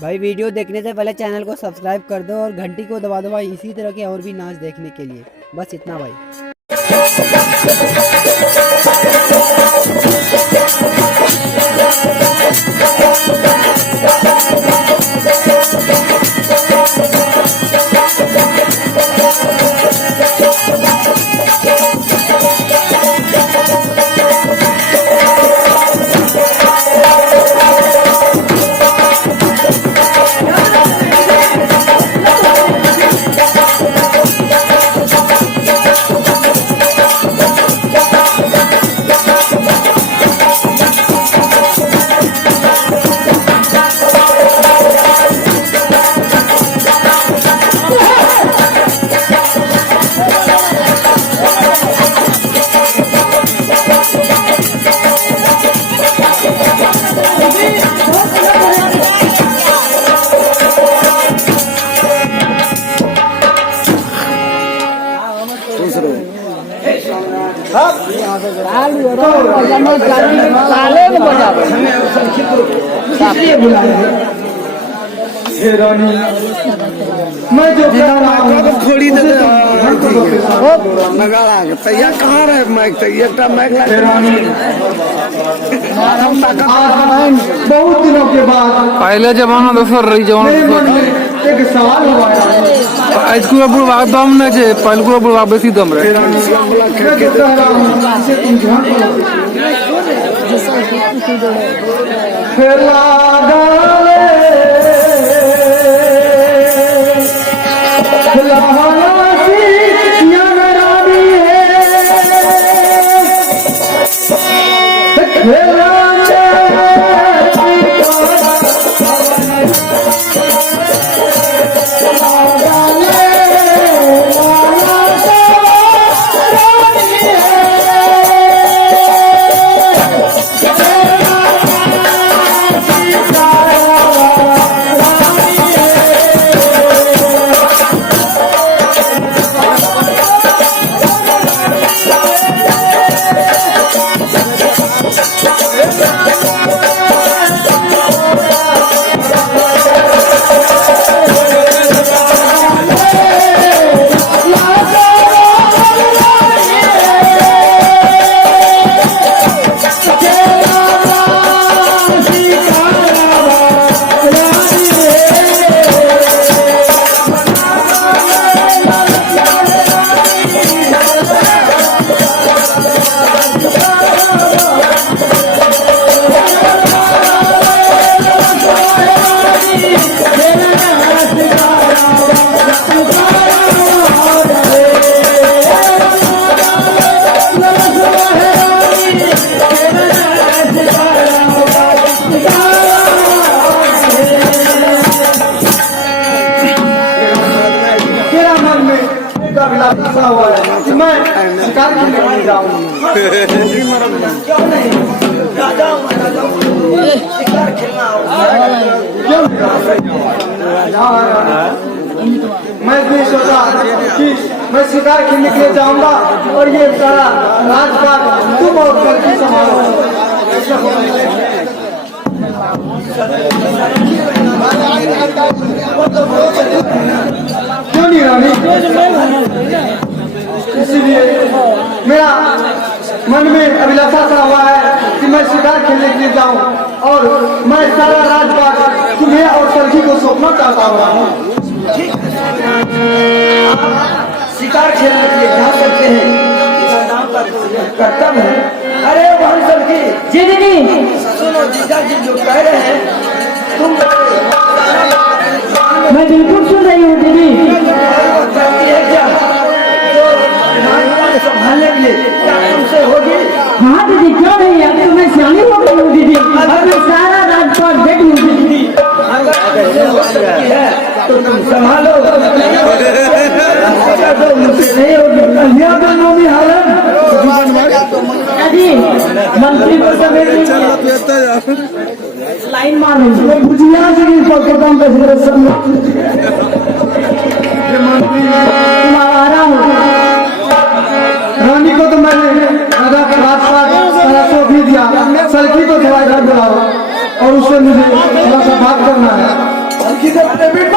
भाई वीडियो देखने से पहले चैनल को सब्सक्राइब कर दो और घंटी को दबा दो भाई, इसी तरह के और भी नाच देखने के लिए। बस इतना भाई। मैं जो थोड़ी नगाड़ा तैया कहाँ रहे माइक तैयार माइक बहुत दिनों के बाद पहले जमाना दोसर रही जमाना एक सवाल हुआ आजकल बुढ़वा दम नहीं है, पहले बुढ़वा बेसी दम रहे। मैं शिकार करने नहीं जाऊंगा। मैं भी सोचा कि मैं शिकार खेलने के लिए जाऊंगा और ये सारा राजपाट तुम और करके संभालो। क्यों नहीं रानी? इसीलिए मेरा मन में अभिलाषा सा हुआ है कि मैं शिकार खेलने के लिए जाऊं और मैं सारा राजपाट तुम्हें और सरखी को सौंपना चाहता हूँ। शिकार खेलने के लिए जा सकते हैं, कर्तव्य है। अरे वहाँ सरखी जी दीदी सुनो, जीजा जी जो कह रहे हैं तुम मैं बिल्कुल सुन रही हूँ दीदी। संभालने के लिए क्या तुमसे होगी? हाँ दीदी क्यों नहीं, अब तो मैं सियानी हो गई हूँ दीदी, अब मैं सारा राजपाट देख लूँ दीदी। तो तुम संभालो, नहीं होगी हालत मंत्री को लाइन मारो भुजिया से रानी को तो मैंने भी दिया, सलखी को थोड़ा इधर बुलाओ और उससे मुझे थोड़ा सा बात करना है। सलखी से पेमेंट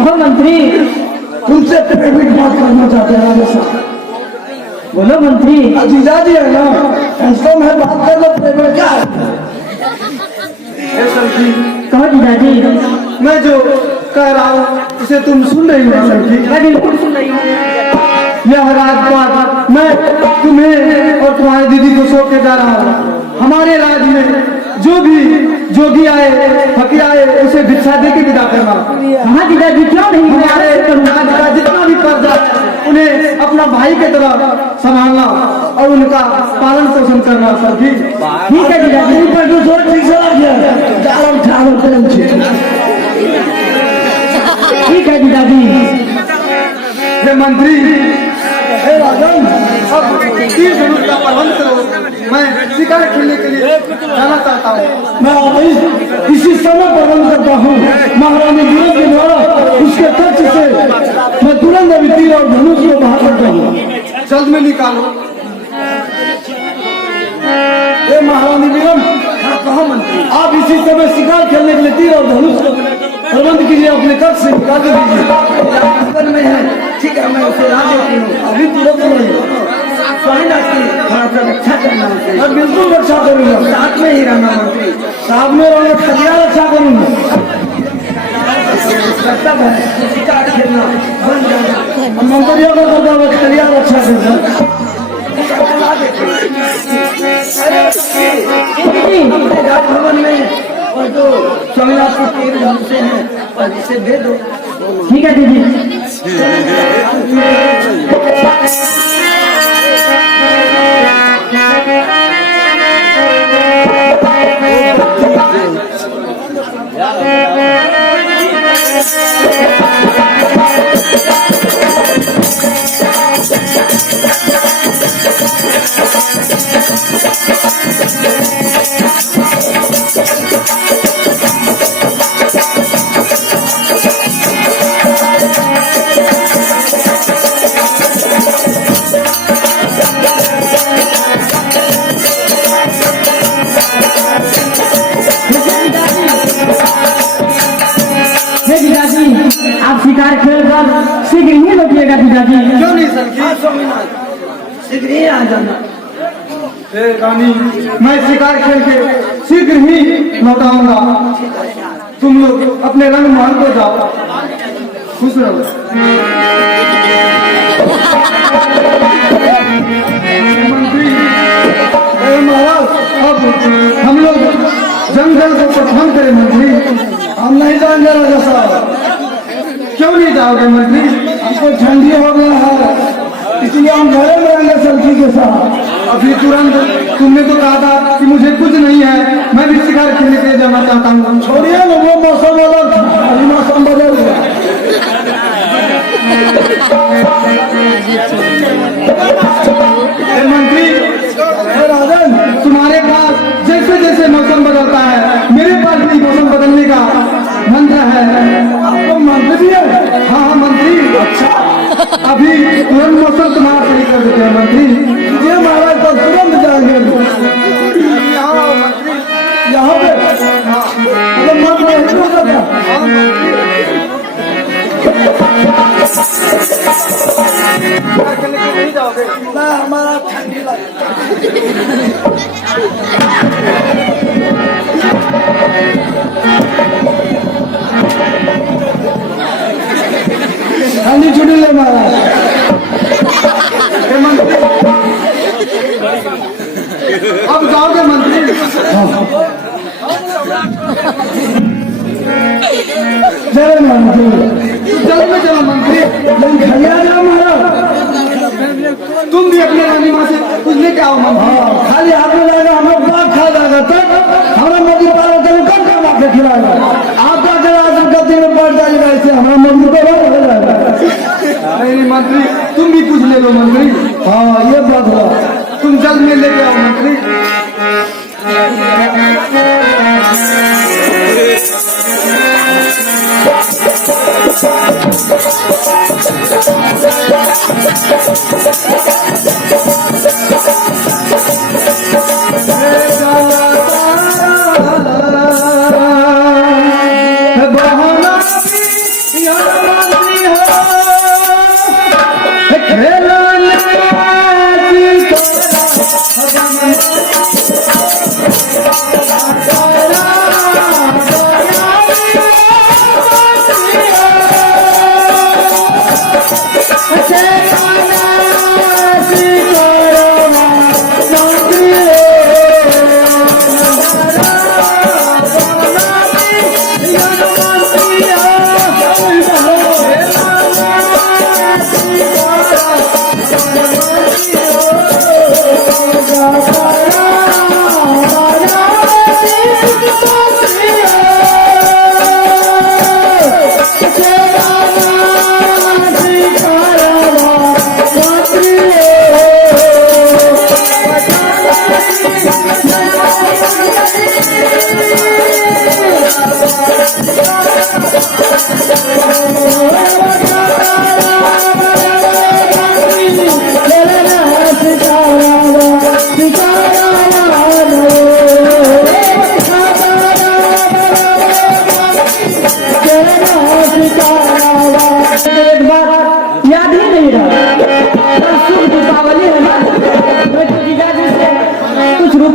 हाँ मंत्री, तुमसे पेमेंट बात करना चाहते हैं राजा साहब। बोलो मंत्री। जीजा जी है ना, ऐसा मैं बात कर लो पेमेंट क्या है? सलखी, कहो जीजा जी। मैं जो कह रहा हूँ उसे तुम सुन रही हो सलखी? मैं बिल्कुल सुन रही हूँ। यह राजपाट मैं तुम्हें और तुम्हारी दीदी को सौंप के जा रहा हूँ। हमारे राज्य में जो भी जोगी आए फकीर आए उसे भिक्षा दे के विदा करना। हाँ जीजा जी, क्यों नहीं? हमारे राज्य का जितना भी कर्जा उन्हें अपना भाई की तरह संभालना और उनका पालन पोषण करना। सभी ठीक है जीजा जी। पर जो जोर ठीक से लग गया ठीक है जीजा जी। हे मंत्री, हे राजन, अब 30 मिनट का प्रबंध करो। मैं शिकार खेलने के लिए जाना चाहता हूँ। मैं इसी समय प्रबंध करता हूँ। महारानी वीरों के द्वारा उसके कक्ष से मैं तुरंत अभी तीर और धनुष को बाहर करता हूँ। जल्द में निकालो। हे महारानी वीरम, कहा मंत्री? आप इसी समय शिकार खेलने के लिए तीर और धनुष को प्रबंध कीजिए, अपने कक्ष से निकाल दीजिए। में है ठीक है, मैं उसे ला देती हूँ। अभी तुरंत रक्षा करना है। मैं बिल्कुल रक्षा करूँगा, साथ में ही रहना मंत्री। साथ में रहना, खलिया रक्षा करूँगा। कर्तव्य है शिकार खेलना, बन जाना। मंत्रियों को कर्तव्य खलिया रक्षा करना। अपने राजभवन में और जो स्वामीनाथ के तीर धनुष हैं और इसे दे दो। ठीक है दीदी। आप शिकार खेल कर शीघ्र ही लौटिएगा जीजा जी। क्यों नहीं सलखी? शीघ्र ही आ जाना। रानी, मैं शिकार खेल के शीघ्र ही लौटाऊंगा। तुम लोग अपने रंग महल को जाओ, खुश रहो। मंत्री महाराज, अब हम लोग जंगल को प्रथम करें मंत्री। हम नहीं जाएंगे राजा साहब। क्यों नहीं जाओगे मंत्री? हमको ठंडी हो गया है, इसलिए हम घरे में रहेंगे सलखी के साथ। अभी तुरंत तुमने तो कहा था कि मुझे कुछ नहीं है, मैं भी शिकार खेलने के लिए जाना चाहता हूँ। छोड़िए ना, वो मौसम अलग था, अभी मौसम बदल गया। मंत्री राजन, तुम्हारे पास जैसे जैसे मौसम बदलता है, मेरे पास भी मौसम बदलने का मंत्र है। आपको मंत्र भी है? हाँ मंत्री। अच्छा, अभी तुरंत मौसम तुम्हारा सही कर देते हैं मंत्री। ये महाराज तो तुरंत जाएंगे यहाँ मंत्री, यहाँ पे मतलब मंत्र नहीं हो सकता। नहीं जाओगे? मैं हमारा ठंडी ठंडी छुट्टी ले महाराज। अब जाओगे मंत्री? चलो मंत्री, जल्द में चलो मंत्री। खलिया जाओ महाराज। तुम भी अपने रानी माँ से कुछ लेके आओ मंत्री। खाली हाथ में जाएगा, हम लोग बात खा जाएगा तब हमारा मंदिर पार कब कब आके खिलाएगा। आपका जरा गद्दी में पड़ जाएगा, ऐसे हमारा मंदिर तो बंद हो जाएगा। नहीं मंत्री, तुम भी कुछ ले लो मंत्री। हाँ ये बात हुआ, तुम जल्द में लेके आओ मंत्री।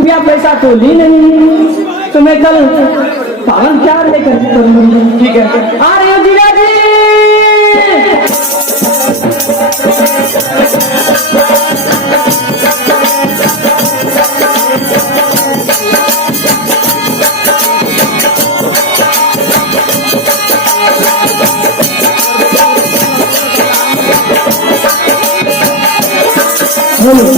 रुपया पैसा तो ली नहीं, तो मैं कल पावन क्या लेकर करूंगी। ठीक है, आ रही हूँ जीजा जी। बोलो